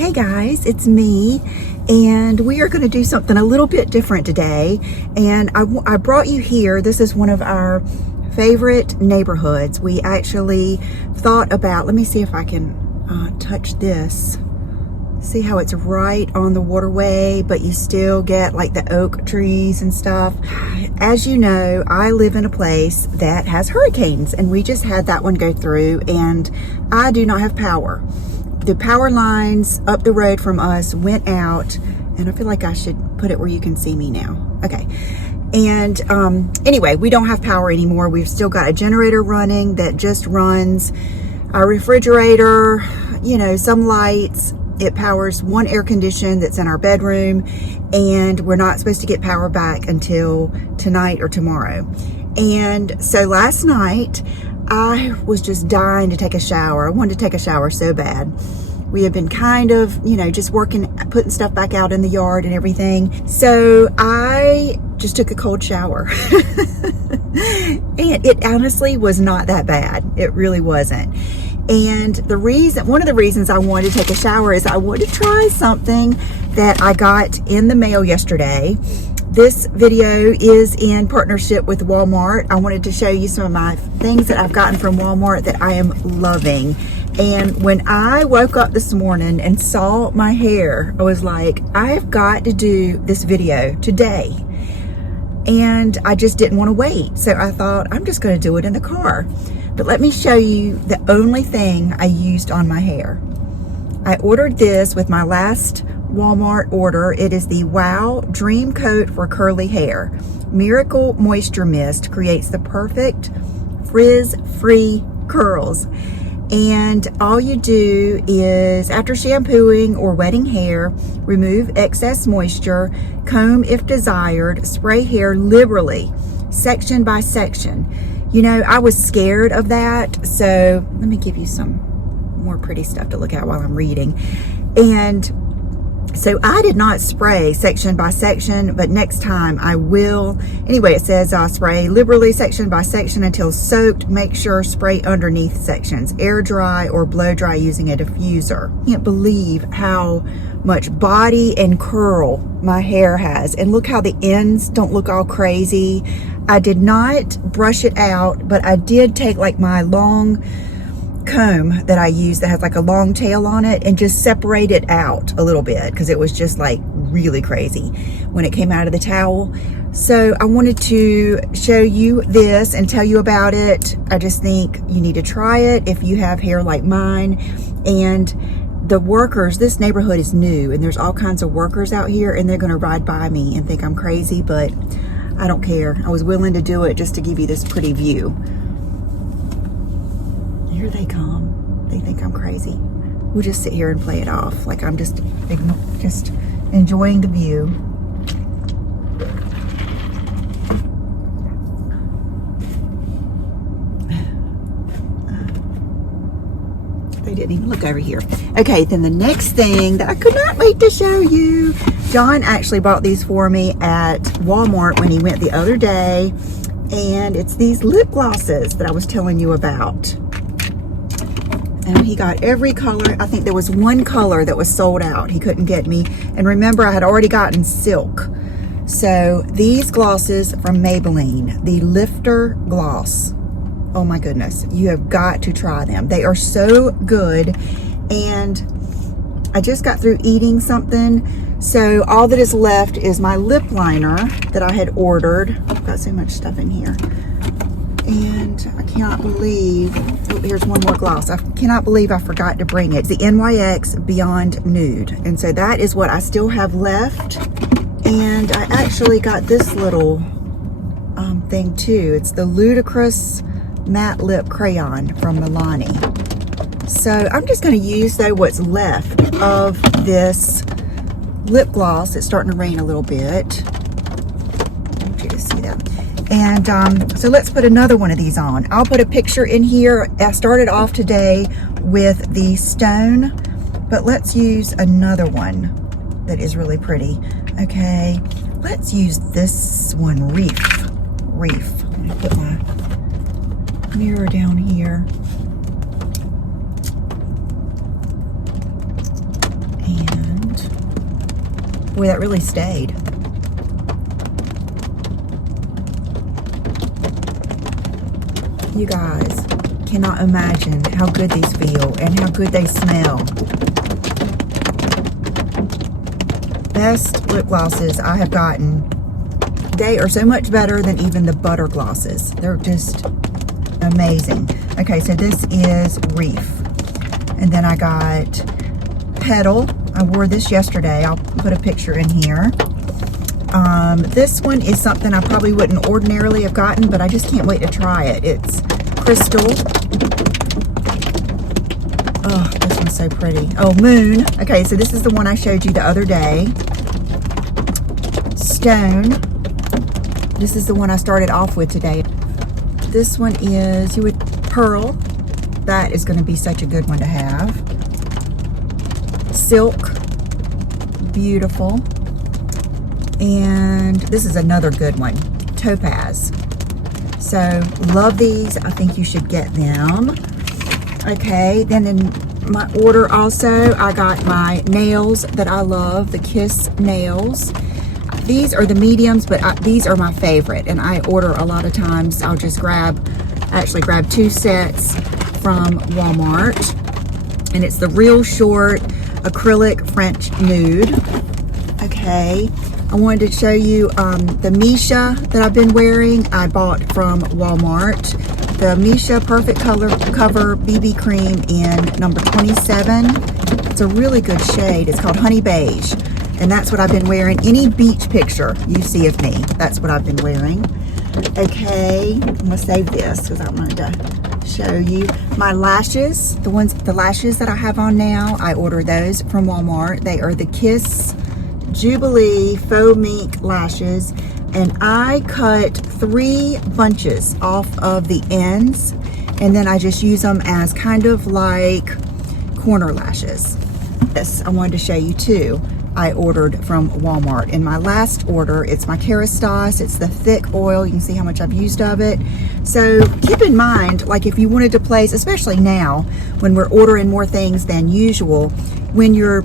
Hey guys, it's me, and we are going to do something a little bit different today. And I brought you here. This is one of our favorite neighborhoods. We actually thought about, let me see if I can touch this. See how it's right on the waterway, but you still get like the oak trees and stuff. As you know, I live in a place that has hurricanes, and we just had that one go through, and I do not have power. The power lines up the road from us went out, and I feel like I should put it where you can see me now. Okay. And anyway, we don't have power anymore. We've still got a generator running that just runs our refrigerator, you know, some lights. It powers one air condition that's in our bedroom, and we're not supposed to get power back until tonight or tomorrow. And so last night, I was just dying to take a shower. I wanted to take a shower so bad. We have been kind of, you know, just working, putting stuff back out in the yard and everything. So I just took a cold shower. And it honestly was not that bad. It really wasn't. And one of the reasons I wanted to take a shower is I wanted to try something that I got in the mail yesterday. This video is in partnership with Walmart. I wanted to show you some of my things that I've gotten from Walmart that I am loving. And when I woke up this morning and saw my hair, I was like, I have got to do this video today. And I just didn't want to wait. So I thought, I'm just going to do it in the car. But let me show you the only thing I used on my hair. I ordered this with my last Walmart order. It is the Wow Dream Coat for Curly Hair. Miracle Moisture Mist creates the perfect frizz-free curls. And all you do is, after shampooing or wetting hair, remove excess moisture, comb if desired, spray hair liberally, section by section. You know, I was scared of that, so let me give you some more pretty stuff to look at while I'm reading. And so I did not spray section by section, but next time I will. Anyway, it says spray liberally section by section until soaked. Make sure spray underneath sections. Air dry or blow dry using a diffuser. I can't believe how much body and curl my hair has. And look how the ends don't look all crazy. I did not brush it out, but I did take like my long comb that I use that has like a long tail on it and just separate it out a little bit, because it was just like really crazy when it came out of the towel. So I wanted to show you this and tell you about it. I just think you need to try it if you have hair like mine. And the workers, this neighborhood is new, and there's all kinds of workers out here, and they're going to ride by me and think I'm crazy, but I don't care. I was willing to do it just to give you this pretty view. Here they come. They think I'm crazy. We'll just sit here and play it off like I'm just enjoying the view. They didn't even look over here. Okay, then the next thing that I could not wait to show you. John actually bought these for me at Walmart when he went the other day. And it's these lip glosses that I was telling you about. And he got every color. I think there was one color that was sold out. He couldn't get me. And remember, I had already gotten silk. So these glosses from Maybelline, the Lifter Gloss. Oh my goodness, you have got to try them. They are so good. And I just got through eating something. So all that is left is my lip liner that I had ordered. I've got so much stuff in here. And I cannot believe, oh, here's one more gloss. I cannot believe I forgot to bring it. It's the NYX Beyond Nude. And so that is what I still have left. And I actually got this little thing too. It's the Ludicrous Matte Lip Crayon from Milani. So I'm just going to use though what's left of this lip gloss. It's starting to rain a little bit. I want you to see that. And so let's put another one of these on. I'll put a picture in here. I started off today with the Stone, but let's use another one that is really pretty. Okay, let's use this one, Reef. I'm gonna put my mirror down here. Boy, that really stayed. You guys cannot imagine how good these feel and how good they smell. Best lip glosses I have gotten. They are so much better than even the butter glosses. They're just amazing. Okay, so this is Reef. And then I got Petal. I wore this yesterday. I'll put a picture in here. This one is something I probably wouldn't ordinarily have gotten, but I just can't wait to try it. It's Crystal. Oh, this one's so pretty. Oh, Moon. Okay, so this is the one I showed you the other day. Stone. This is the one I started off with today. This one is Pearl. That is going to be such a good one to have. Silk. Beautiful. And this is another good one. Topaz. So, love these. I think you should get them. Okay, then in my order also, I got my nails that I love, the Kiss nails. These are the mediums, but these are my favorite. And I order a lot of times. I'll just grab 2 sets from Walmart. And it's the Real Short Acrylic French Nude. Okay. I wanted to show you the Misha that I've been wearing. I bought from Walmart. The Misha Perfect Color Cover BB Cream in number 27. It's a really good shade. It's called Honey Beige. And that's what I've been wearing. Any beach picture you see of me, that's what I've been wearing. Okay, I'm gonna save this because I wanted to show you my lashes. The lashes that I have on now, I ordered those from Walmart. They are the Kiss Jubilee Faux Mink lashes, and I cut 3 bunches off of the ends, and then I just use them as kind of like corner lashes. This I wanted to show you too. I ordered from Walmart. In my last order, it's my Kerastase. It's the thick oil. You can see how much I've used of it. So keep in mind, like if you wanted to place, especially now when we're ordering more things than usual, when you're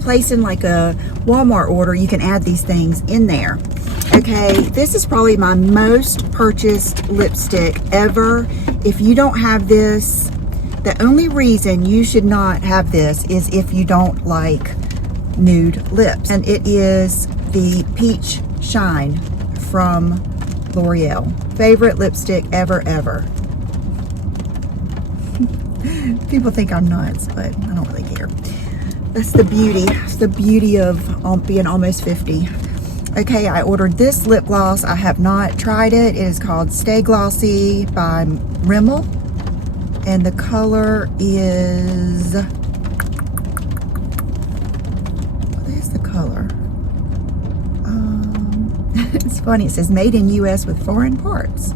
placing like a Walmart order, you can add these things in there. Okay, this is probably my most purchased lipstick ever. If you don't have this, the only reason you should not have this is if you don't like nude lips. And it is the Peach Shine from L'Oreal. Favorite lipstick ever. People think I'm nuts, but I don't really care. That's the beauty. It's the beauty of being almost 50. Okay, I ordered this lip gloss. I have not tried it. It is called Stay Glossy by Rimmel. And the color is... what is the color? It's funny. It says made in U.S. with foreign parts.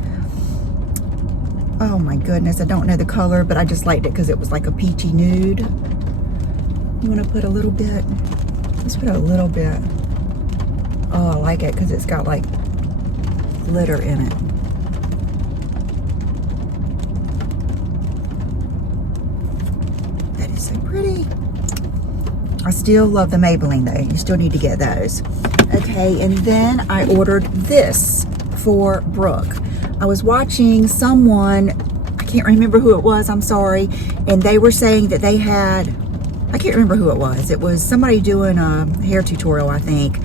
Oh my goodness. I don't know the color, but I just liked it because it was like a peachy nude. You want to put a little bit? Let's put a little bit. Oh, I like it because it's got like glitter in it. That is so pretty. I still love the Maybelline though. You still need to get those. Okay, and then I ordered this for Brooke. I was watching someone, I can't remember who it was, I'm sorry, and they were saying that they had, I can't remember who it was. It was somebody doing a hair tutorial, I think.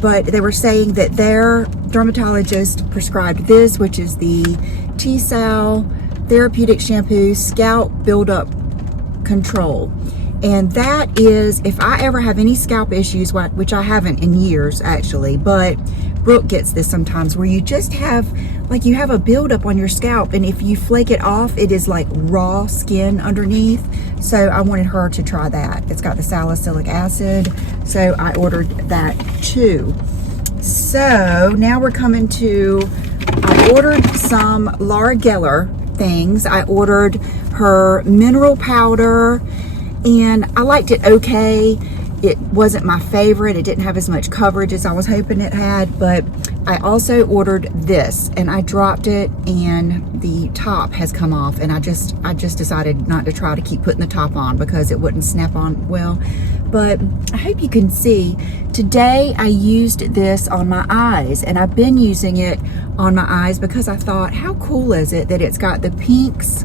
But they were saying that their dermatologist prescribed this, which is the T-Sal Therapeutic Shampoo Scalp Buildup Control. And that is, if I ever have any scalp issues, which I haven't in years actually, but Brooke gets this sometimes, where you just have, like you have a buildup on your scalp, and if you flake it off, it is like raw skin underneath. So I wanted her to try that. It's got the salicylic acid, so I ordered that too. So now we're coming to, I ordered some Laura Geller things. I ordered her mineral powder, and I liked it okay. It wasn't my favorite. It didn't have as much coverage as I was hoping it had, but I also ordered this and I dropped it and the top has come off, and I just decided not to try to keep putting the top on because it wouldn't snap on well. But I hope you can see, today I used this on my eyes, and I've been using it on my eyes because I thought, how cool is it that it's got the pinks,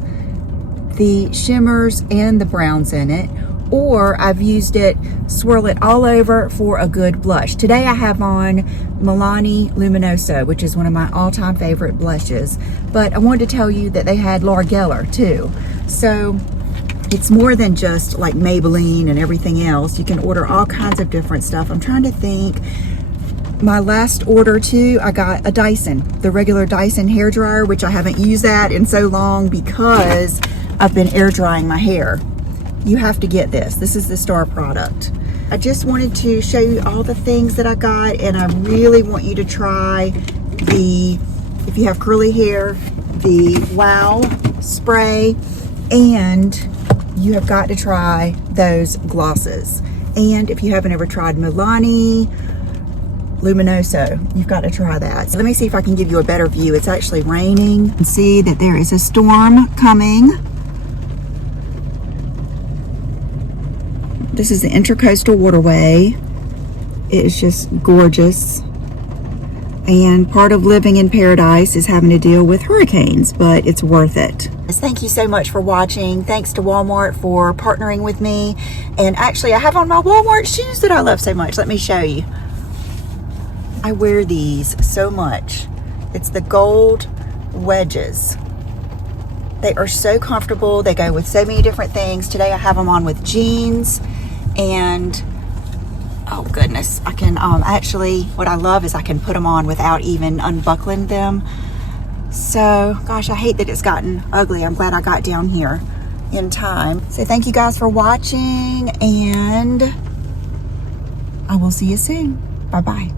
the shimmers, and the browns in it. Or I've used it, swirl it all over for a good blush. Today I have on Milani Luminoso, which is one of my all-time favorite blushes. But I wanted to tell you that they had Laura Geller too. So it's more than just like Maybelline and everything else. You can order all kinds of different stuff. I'm trying to think. My last order too, I got a Dyson, the regular Dyson hairdryer, which I haven't used that in so long because I've been air drying my hair. You have to get this. This is the star product. I just wanted to show you all the things that I got, and I really want you to try the, if you have curly hair, the Wow spray, and you have got to try those glosses. And if you haven't ever tried Milani Luminoso, you've got to try that. So let me see if I can give you a better view. It's actually raining. You can see that there is a storm coming. This is the Intercoastal Waterway. It is just gorgeous. And part of living in paradise is having to deal with hurricanes, but it's worth it. Thank you so much for watching. Thanks to Walmart for partnering with me. And actually, I have on my Walmart shoes that I love so much. Let me show you. I wear these so much. It's the gold wedges. They are so comfortable. They go with so many different things. Today I have them on with jeans. And oh goodness, I can actually, what I love is I can put them on without even unbuckling them. So gosh, I hate that it's gotten ugly. I'm glad I got down here in time. So thank you guys for watching, and I will see you soon. Bye bye.